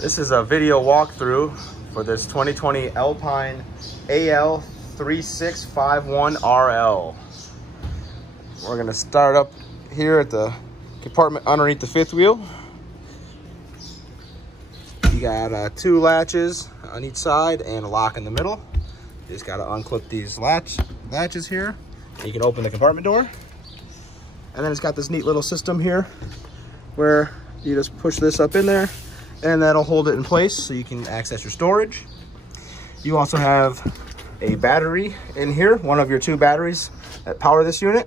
This is a video walkthrough for this 2020 Alpine AL3651RL. We're gonna start up here at the compartment underneath the fifth wheel. You got two latches on each side and a lock in the middle. You just gotta unclip these latches here. You can open the compartment door. And then it's got this neat little system here where you just push this up in there and that'll hold it in place so you can access your storage. You also have a battery in here, one of your two batteries that power this unit.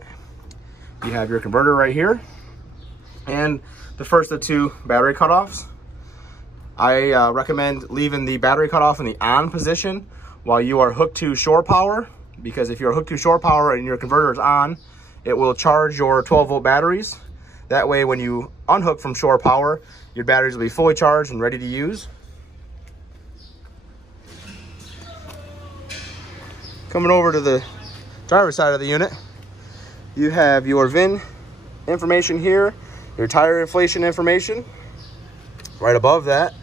You have your converter right here and the first of two battery cutoffs. I recommend leaving the battery cutoff in the on position while you are hooked to shore power, because if you're hooked to shore power and your converter is on, it will charge your 12-volt batteries. That way, when you unhook from shore power, your batteries will be fully charged and ready to use. Coming over to the driver's side of the unit, you have your VIN information here, your tire inflation information. Right above that,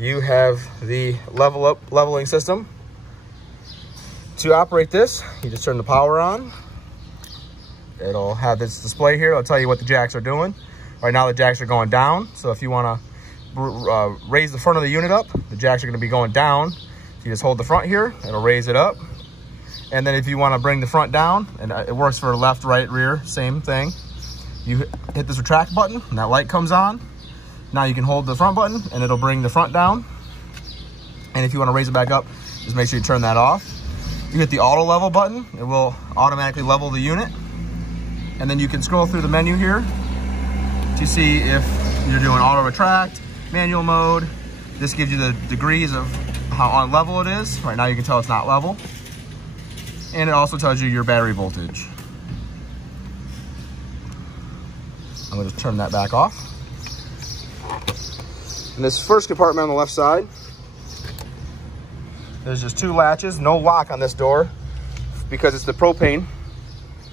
you have the leveling system. To operate this, you just turn the power on. It'll have this display here. It'll tell you what the jacks are doing. Right now the jacks are going down. So if you want to raise the front of the unit up, the jacks are going to be going down. So you just hold the front here, it'll raise it up. And then if you want to bring the front down, and it works for left, right, rear, same thing. You hit this retract button and that light comes on. Now you can hold the front button and it'll bring the front down. And if you want to raise it back up, just make sure you turn that off. You hit the auto level button, it will automatically level the unit. And then you can scroll through the menu here to see if you're doing auto retract, manual mode. This gives you the degrees of how on level it is. Right now you can tell it's not level. And it also tells you your battery voltage. I'm going to turn that back off. In this first compartment on the left side, there's just two latches, no lock on this door because it's the propane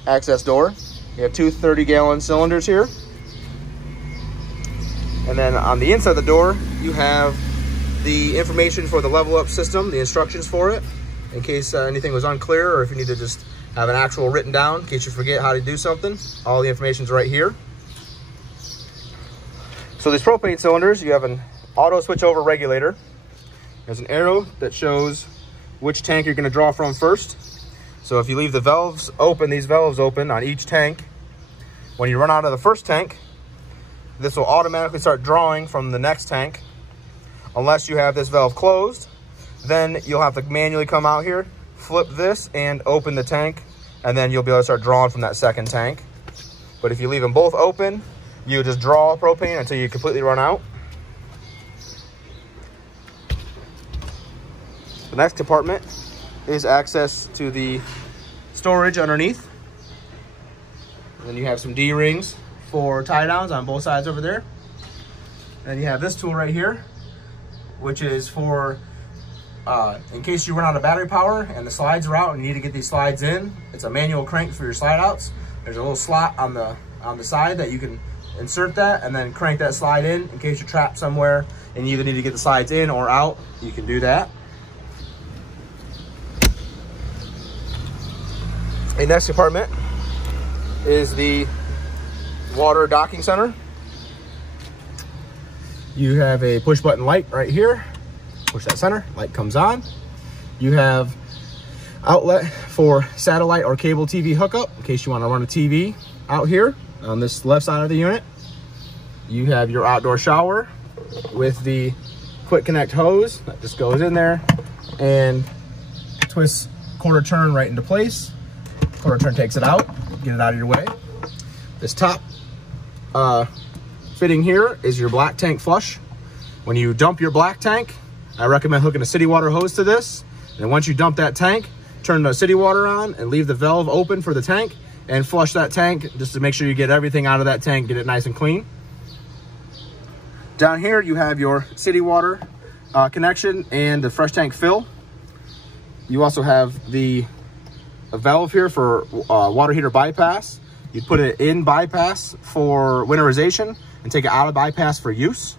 access door. You have two 30-gallon cylinders here. And then on the inside of the door, you have the information for the level up system, the instructions for it, in case anything was unclear or if you need to just have an actual written down in case you forget how to do something. All the information's right here. So these propane cylinders, you have an auto switchover regulator. There's an arrow that shows which tank you're going to draw from first. So if you leave the valves open, these valves open on each tank, when you run out of the first tank, this will automatically start drawing from the next tank. Unless you have this valve closed, then you'll have to manually come out here, flip this and open the tank, and then you'll be able to start drawing from that second tank. But if you leave them both open, you just draw propane until you completely run out. The next compartment is access to the storage underneath. And then you have some D-rings for tie downs on both sides over there. And you have this tool right here, which is for in case you run out of battery power and the slides are out and you need to get these slides in. It's a manual crank for your slide outs. There's a little slot on the side that you can insert that and then crank that slide in case you're trapped somewhere and you either need to get the slides in or out. You can do that. The next compartment is the water docking center. You have a push button light right here. Push that center, light comes on. You have outlet for satellite or cable TV hookup in case you want to run a TV out here on this left side of the unit. You have your outdoor shower with the quick connect hose that just goes in there and twists quarter turn right into place. Quarter turn takes it out, get it out of your way. This top fitting here is your black tank flush. When you dump your black tank, I recommend hooking a city water hose to this. And once you dump that tank, turn the city water on and leave the valve open for the tank and flush that tank just to make sure you get everything out of that tank, get it nice and clean. Down here, you have your city water connection and the fresh tank fill. You also have a valve here for water heater bypass. You'd put it in bypass for winterization and take it out of bypass for use.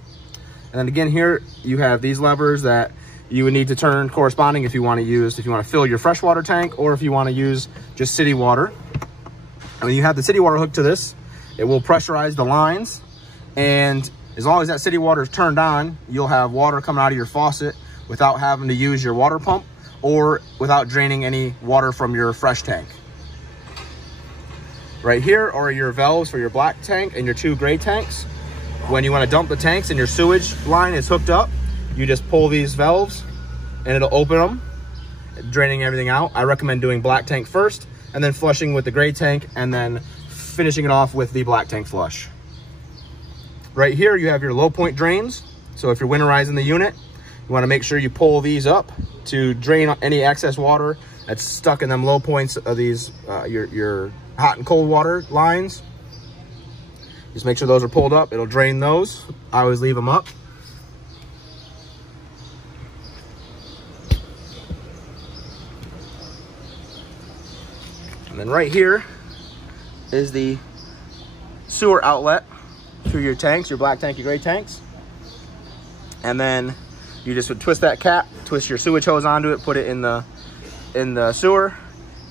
And then again here, you have these levers that you would need to turn corresponding if you want to fill your freshwater tank, or if you want to use just city water. And when you have the city water hooked to this, it will pressurize the lines. And as long as that city water is turned on, you'll have water coming out of your faucet without having to use your water pump or without draining any water from your fresh tank. Right here are your valves for your black tank and your 2 gray tanks. When you want to dump the tanks and your sewage line is hooked up, you just pull these valves and it'll open them, draining everything out. I recommend doing black tank first and then flushing with the gray tank and then finishing it off with the black tank flush. Right here, you have your low point drains. So if you're winterizing the unit, you want to make sure you pull these up to drain any excess water that's stuck in them low points of these, your hot and cold water lines. Just make sure those are pulled up. It'll drain those. I always leave them up. And then right here is the sewer outlet to your tanks, your black tank, your gray tanks. And then you just would twist that cap, twist your sewage hose onto it, put it in the sewer,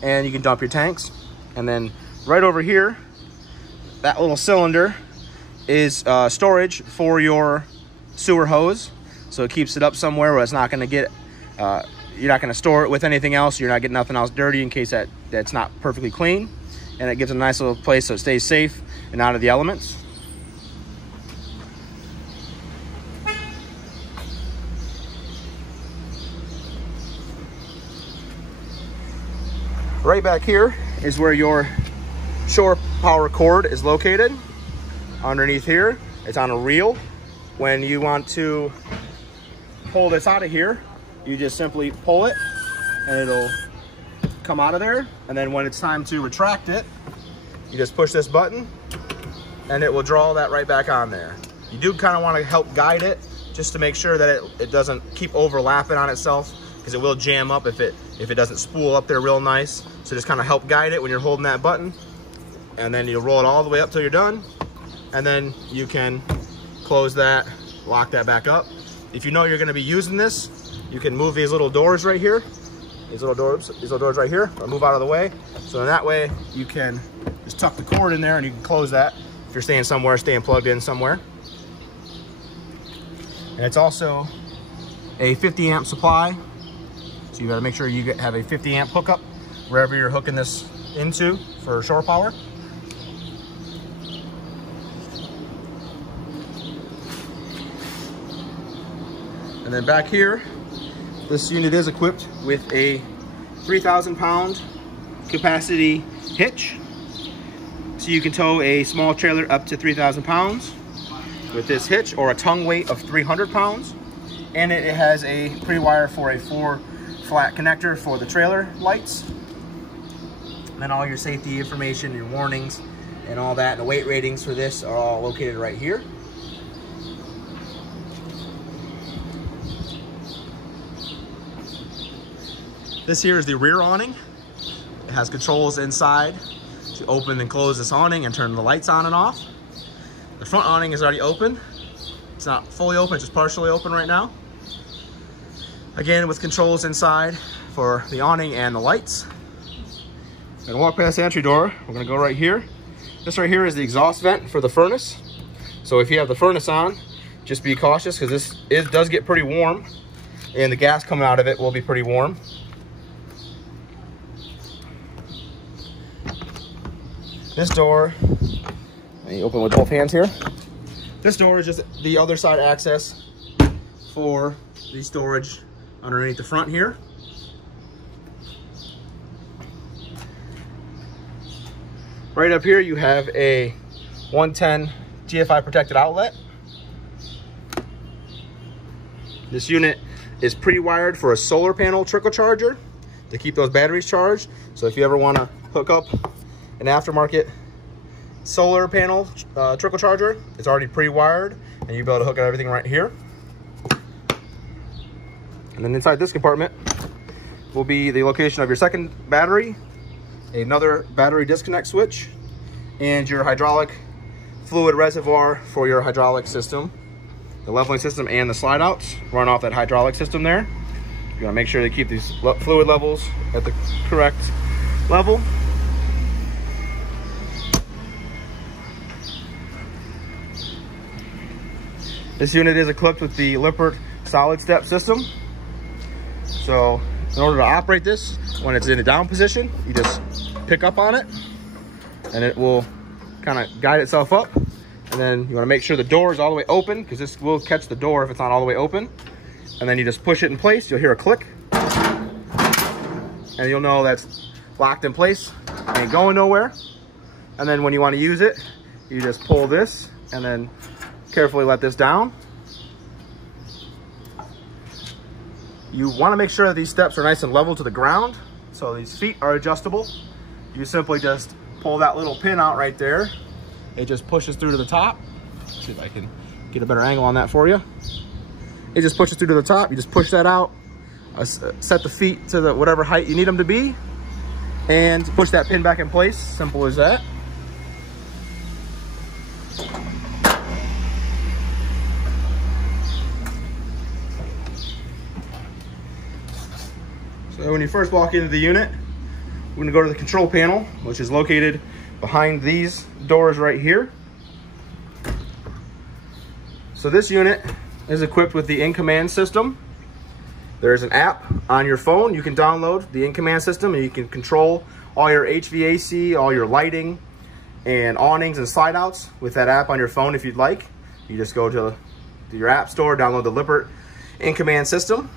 and you can dump your tanks. And then right over here, that little cylinder is storage for your sewer hose. So it keeps it up somewhere where it's not going to get, you're not going to store it with anything else. You're not getting nothing else dirty in case that's not perfectly clean. And it gives it a nice little place so it stays safe and out of the elements. Right back here is where your shore power cord is located. Underneath here, it's on a reel. When you want to pull this out of here, you just simply pull it and it'll come out of there. And then when it's time to retract it, you just push this button and it will draw that right back on there. You do kind of want to help guide it just to make sure that it doesn't keep overlapping on itself, because it will jam up if it doesn't spool up there real nice. So just kind of help guide it when you're holding that button. And then you'll roll it all the way up till you're done. And then you can close that, lock that back up. If you know you're gonna be using this, you can move these little doors right here. These little doors right here, or move out of the way. So in that way, you can just tuck the cord in there and you can close that if you're staying plugged in somewhere. And it's also a 50 amp supply. So you gotta make sure you have a 50 amp hookup wherever you're hooking this into for shore power. And then back here, this unit is equipped with a 3,000 pound capacity hitch. So you can tow a small trailer up to 3,000 pounds with this hitch, or a tongue weight of 300 pounds. And it has a pre-wire for a 4 flat connector for the trailer lights. And then all your safety information, your warnings, and all that, and the weight ratings for this are all located right here. This here is the rear awning. It has controls inside to open and close this awning and turn the lights on and off. The front awning is already open. It's not fully open, it's just partially open right now. Again, with controls inside for the awning and the lights. I'm gonna walk past the entry door. We're gonna go right here. This right here is the exhaust vent for the furnace. So if you have the furnace on, just be cautious, because it does get pretty warm, and the gas coming out of it will be pretty warm. This door, let me open with both hands here. This door is just the other side access for the storage underneath the front here. Right up here, you have a 110 GFI protected outlet. This unit is pre-wired for a solar panel trickle charger to keep those batteries charged. So if you ever want to hook up an aftermarket solar panel trickle charger, it's already pre-wired, and you'll be able to hook up everything right here. And then inside this compartment will be the location of your second battery, another battery disconnect switch, and your hydraulic fluid reservoir for your hydraulic system. the leveling system and the slide outs run off that hydraulic system there. You want to make sure to keep these fluid levels at the correct level. This unit is equipped with the Lippert solid step system. So in order to operate this, when it's in a down position, you just pick up on it and it will kind of guide itself up. And then you want to make sure the door is all the way open, because this will catch the door if it's not all the way open. And then you just push it in place. You'll hear a click and you'll know that's locked in place, ain't going nowhere. And then when you want to use it, you just pull this and then carefully let this down. You want to make sure that these steps are nice and level to the ground, so these feet are adjustable. You simply just pull that little pin out right there. It just pushes through to the top. Let's see if I can get a better angle on that for you. It just pushes through to the top. You just push that out, set the feet to the whatever height you need them to be, and push that pin back in place. Simple as that. So when you first walk into the unit, we're gonna go to the control panel, which is located behind these doors right here. So this unit is equipped with the in-command system. There's an app on your phone. You can download the in-command system and you can control all your HVAC, all your lighting and awnings and slide outs with that app on your phone if you'd like. You just go to your app store, download the Lippert in-command system.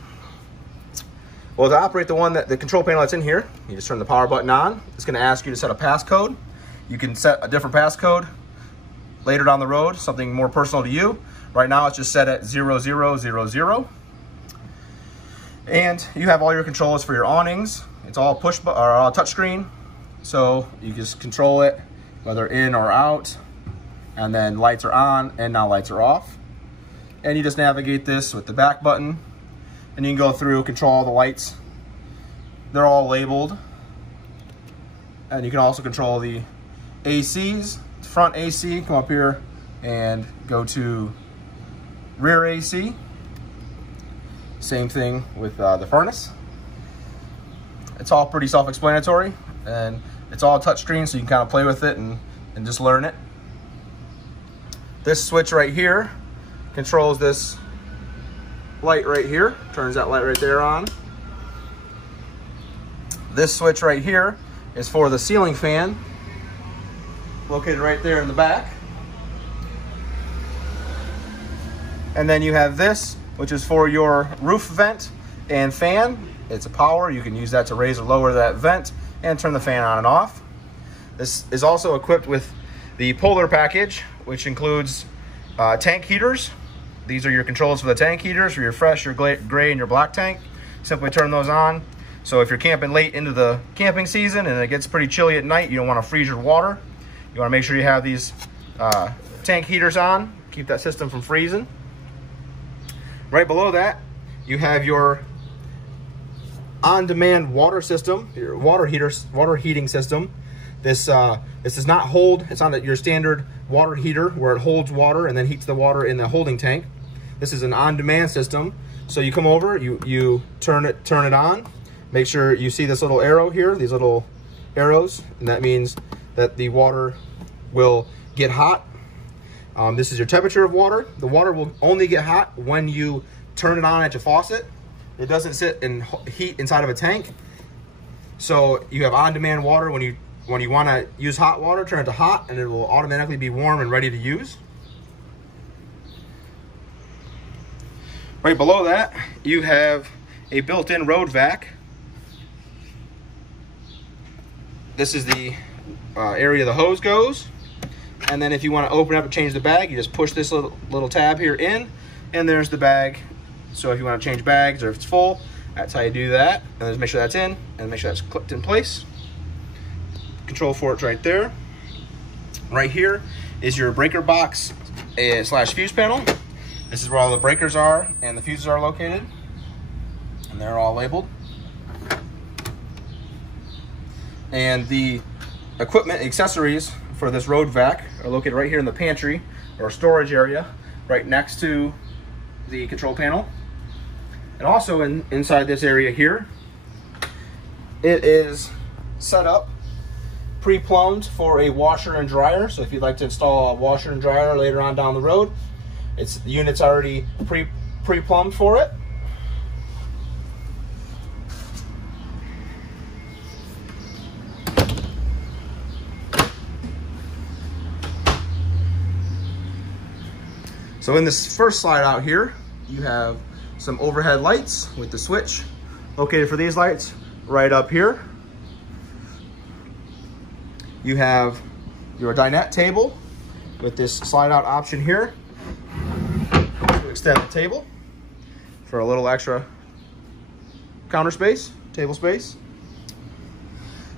Well, to operate the control panel that's in here, you just turn the power button on. It's gonna ask you to set a passcode. You can set a different passcode later down the road, something more personal to you. Right now, it's just set at 0000. And you have all your controls for your awnings. It's all push or all touchscreen. So you just control it, whether in or out. And then lights are on and now lights are off. And you just navigate this with the back button. And you can go through, control all the lights. They're all labeled. And you can also control the ACs. Front AC, come up here and go to rear AC. Same thing with the furnace. It's all pretty self-explanatory, and it's all touchscreen, so you can kind of play with it and just learn it. This switch right here controls this light right here, turns that light right there on. This switch right here is for the ceiling fan, located right there in the back. And then you have this, which is for your roof vent and fan. It's a power. You can use that to raise or lower that vent and turn the fan on and off. This is also equipped with the Polar package, which includes tank heaters. These are your controls for the tank heaters for your fresh, your gray, and your black tank. Simply turn those on. So if you're camping late into the camping season and it gets pretty chilly at night, you don't want to freeze your water. You want to make sure you have these tank heaters on, keep that system from freezing. Right below that, you have your on-demand water system, your water heating system. This does not hold. It's not your standard water heater where it holds water and then heats the water in the holding tank. This is an on-demand system. So you come over, you turn it on. Make sure you see this little arrow here, these little arrows, and that means that the water will get hot. This is your temperature of water. The water will only get hot when you turn it on at your faucet. It doesn't sit in heat inside of a tank. So you have on-demand water. When you want to use hot water, turn it to hot, and it will automatically be warm and ready to use. Right below that, you have a built-in road vac. This is the area the hose goes. And then if you want to open up and change the bag, you just push this little tab here in, and there's the bag. So if you want to change bags or if it's full, that's how you do that. And just make sure that's in, and make sure that's clipped in place. Control for it's right there. Right here is your breaker box slash fuse panel. This is where all the breakers are and the fuses are located, and they're all labeled. And the equipment accessories for this road vac are located right here in the pantry or storage area, right next to the control panel. And also inside this area here, it is set up pre-plumbed for a washer and dryer. So if you'd like to install a washer and dryer later on down the road, the unit's already pre-plumbed for it. So in this first slide out here, you have some overhead lights with the switch located for these lights right up here. You have your dinette table with this slide out option here to extend the table for a little extra counter space, table space.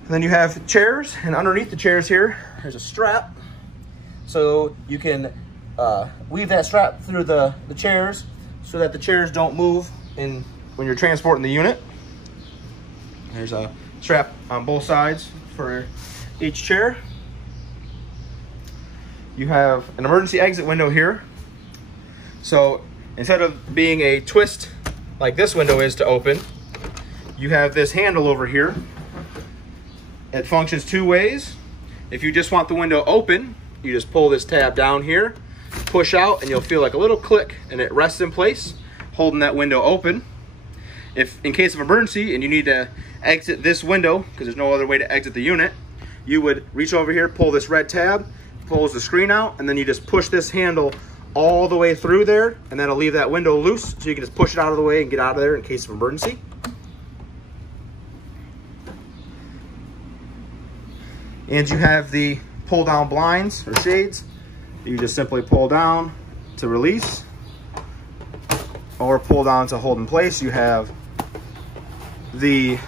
And then you have chairs, and underneath the chairs here, there's a strap. So you can weave that strap through the chairs so that the chairs don't move when you're transporting the unit. There's a strap on both sides for each chair. You have an emergency exit window here. So instead of being a twist like this window is to open, you have this handle over here. It functions two ways. If you just want the window open, you just pull this tab down here, push out, and you'll feel like a little click, and it rests in place, holding that window open. If in case of emergency and you need to exit this window because there's no other way to exit the unit, you would reach over here, pull this red tab, pulls the screen out, and then you just push this handle all the way through there, and that'll leave that window loose so you can just push it out of the way and get out of there in case of emergency. And you have the pull down blinds or shades. You just simply pull down to release or pull down to hold in place. You have the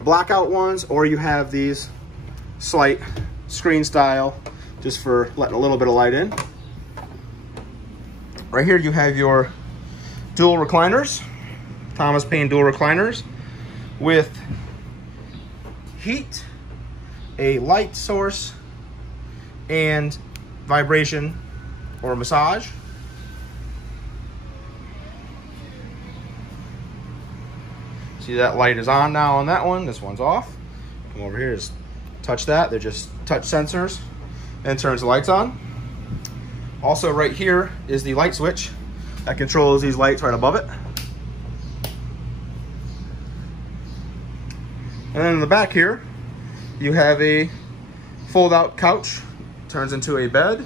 blackout ones, or you have these slight screen style just for letting a little bit of light in. Right here you have your dual recliners, Thomas Paine dual recliners with heat, a light source, and vibration or massage. See, that light is on now on that one. This one's off. Come over here, just touch that. They're just touch sensors, and turns the lights on. Also right here is the light switch that controls these lights right above it. And then in the back here, you have a fold-out couch. Turns into a bed.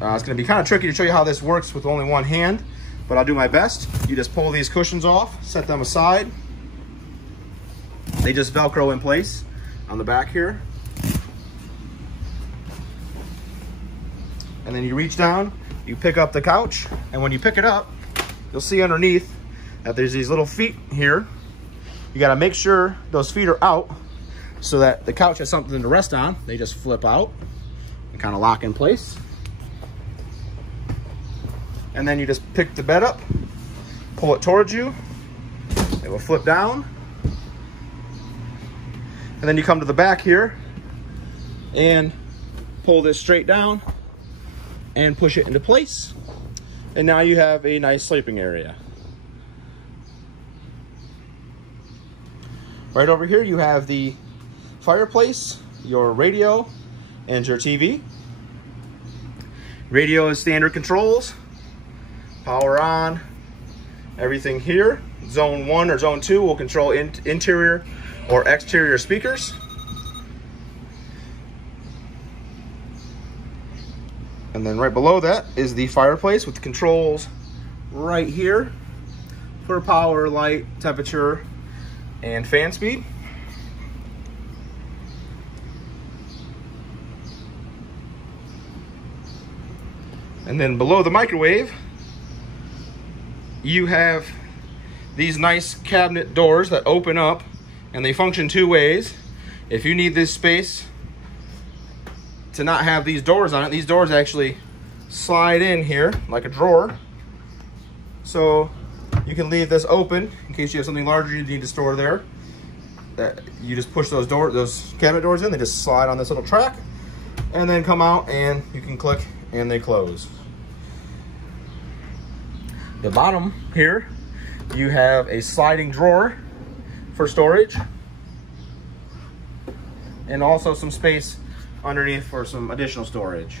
It's going to be kind of tricky to show you how this works with only one hand, but I'll do my best. You just pull these cushions off, set them aside. They just Velcro in place on the back here. And then you reach down, you pick up the couch, and when you pick it up, you'll see underneath that there's these little feet here. You got to make sure those feet are out so that the couch has something to rest on. They just flip out and kind of lock in place. And then you just pick the bed up, pull it towards you, it will flip down. And then you come to the back here and pull this straight down and push it into place. And now you have a nice sleeping area. Right over here you have the fireplace, your radio, and your TV. Radio is standard controls, power on, everything here. Zone 1 or Zone 2 will control interior or exterior speakers. And then right below that is the fireplace with controls right here for power, light, temperature, and fan speed. And then below the microwave, you have these nice cabinet doors that open up, and they function two ways. If you need this space to not have these doors on it, these doors actually slide in here like a drawer. So you can leave this open in case you have something larger you need to store there. That you just push those cabinet doors in, they just slide on this little track and then come out, and you can click and they close. The bottom here, you have a sliding drawer for storage, and also some space underneath for some additional storage.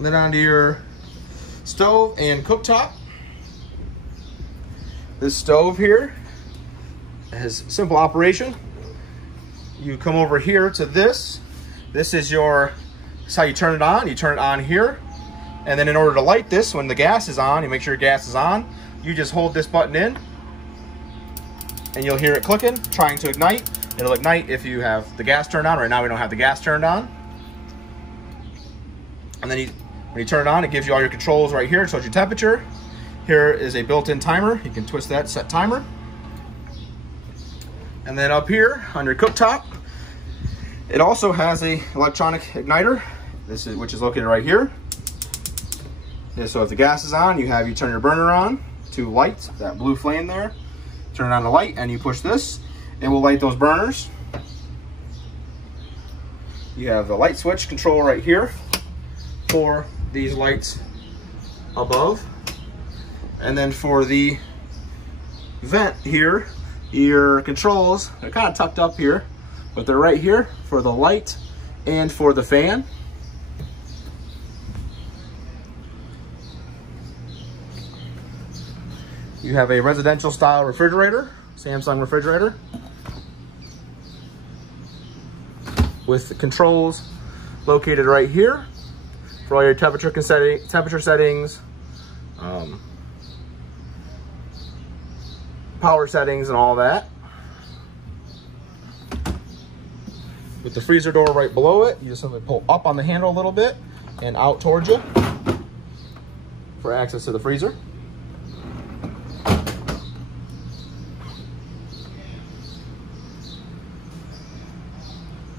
Then onto your stove and cooktop. This stove here has simple operation. You come over here to this. This is how you turn it on. You turn it on here. And then in order to light this, when the gas is on, you make sure your gas is on, you just hold this button in and you'll hear it clicking, trying to ignite. It'll ignite if you have the gas turned on. Right now we don't have the gas turned on. And then when you turn it on, it gives you all your controls right here. It shows your temperature. Here is a built-in timer. You can twist that, set timer. And then up here on your cooktop, it also has a electronic igniter, which is located right here. And so if the gas is on, you turn your burner on to light that blue flame there. Turn it on to light, and you push this, it will light those burners. You have the light switch control right here for these lights above. And then for the vent here, your controls are kind of tucked up here, but they're right here for the light and for the fan. You have a residential style refrigerator, Samsung refrigerator, with the controls located right here for all your temperature settings, power settings, and all that. With the freezer door right below it, you just simply pull up on the handle a little bit and out towards you for access to the freezer.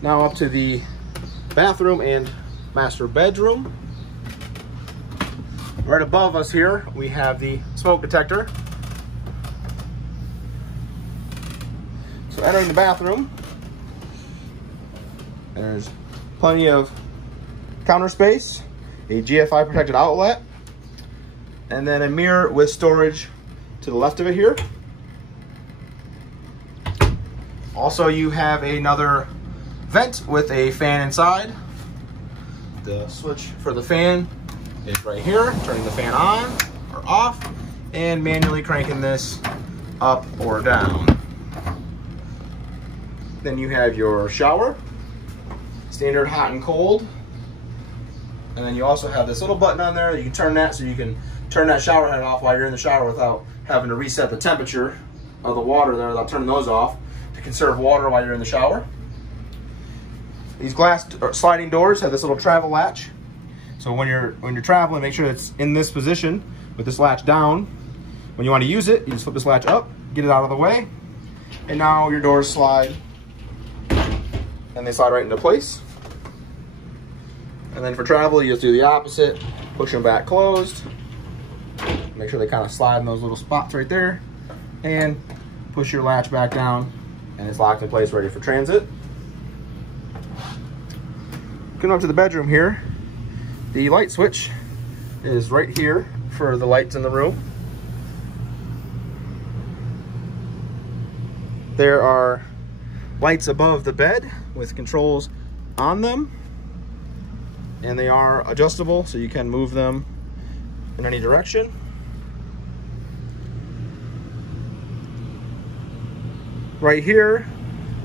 Now up to the bathroom and master bedroom. Right above us here, we have the smoke detector. So entering the bathroom, there's plenty of counter space, a GFI protected outlet, and then a mirror with storage to the left of it here. Also, you have another vent with a fan inside. The switch for the fan is right here, turning the fan on or off, and manually cranking this up or down. Then you have your shower, standard hot and cold. And then you also have this little button on there that you can turn that, so you can turn that shower head off while you're in the shower without having to reset the temperature of the water there, without turning those off, to conserve water while you're in the shower. These glass sliding doors have this little travel latch. So when you're traveling, make sure it's in this position with this latch down. When you want to use it, you just flip this latch up, get it out of the way, and now your doors slide, and they slide right into place. And then for travel, you just do the opposite, push them back closed, make sure they kind of slide in those little spots right there, and push your latch back down, and it's locked in place, ready for transit. Coming up to the bedroom here, the light switch is right here for the lights in the room. There are lights above the bed with controls on them, and they are adjustable, so you can move them in any direction. Right here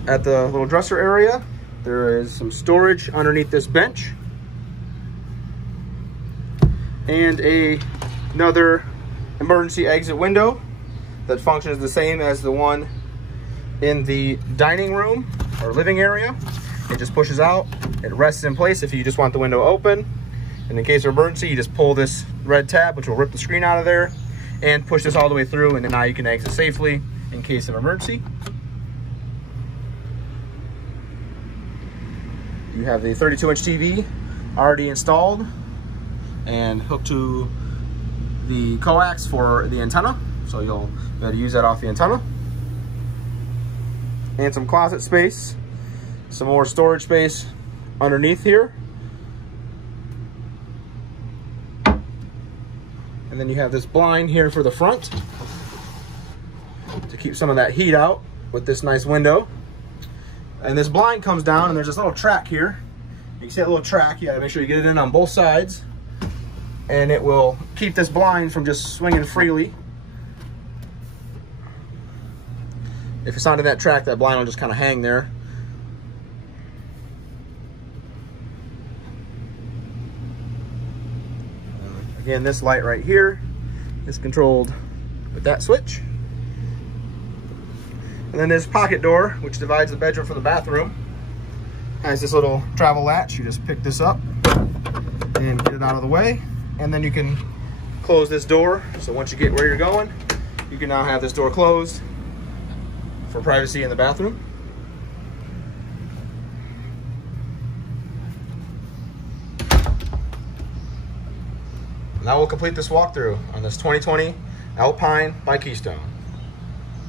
at the little dresser area, there is some storage underneath this bench, and another emergency exit window that functions the same as the one in the dining room or living area. It just pushes out, it rests in place if you just want the window open, and in case of emergency, you just pull this red tab, which will rip the screen out of there, and push this all the way through, and then now you can exit safely in case of emergency. You have the 32-inch TV already installed and hooked to the coax for the antenna. so you'll be able to use that off the antenna. And some closet space, some more storage space underneath here. And then you have this blind here for the front to keep some of that heat out with this nice window. And this blind comes down and there's this little track here. You can see that little track. You gotta make sure you get it in on both sides. And it will keep this blind from just swinging freely. If it's not in that track, that blind will just kind of hang there. Again, this light right here is controlled with that switch. And then this pocket door, which divides the bedroom from the bathroom, has this little travel latch. You just pick this up and get it out of the way. And then you can close this door. So once you get where you're going, you can now have this door closed for privacy in the bathroom. And that will complete this walkthrough on this 2020 Alpine by Keystone.